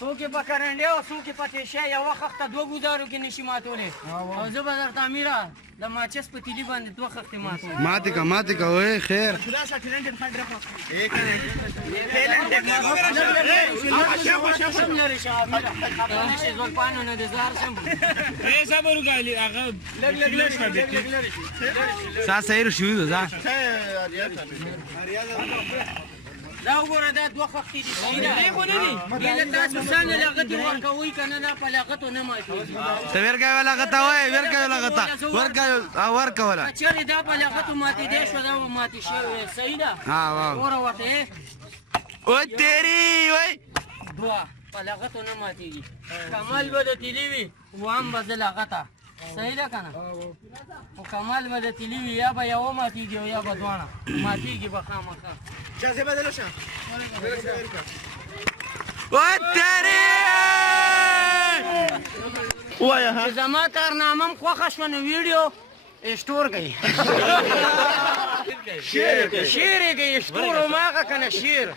څوک یې په کرنډې او څوک یې په تیشه یوه خښته 2 ګوزارو کې نشي ماتولی او زه به درته امیره د ماچس په تیلي باندې 2 خښتې ماتوم ماتې کا وای خیر زولپانو نه د زار شم صبر وکړه هغه سا صحیح شو دا دا وګوره دا 2 خښتې دي صحیح ده خو نه دي له تاسو څنګه لغتې ورکوئ که نه دا په لغتو نه ماتېږي ته ورکوې لغته وای ورکوې لغته ورکوله که چېرې دا په لغتو ماتېدی شوه دا به ماتې شوې صحیح ده وګوره ورته او تیری وای 2 په لغتو نه ماتېږي کمال به د تیلي وي وام به زه لغته صحیح ده که نه خو کمال به د تیلي وي یا به یوه ماتېږي او یا به دواړه ماتېږي به خامخا او تیری چې زما کارنامه م خوښه شوه نو ویډیو اسټور کوي شیر یې کوي اسټور هماغه که نه شیر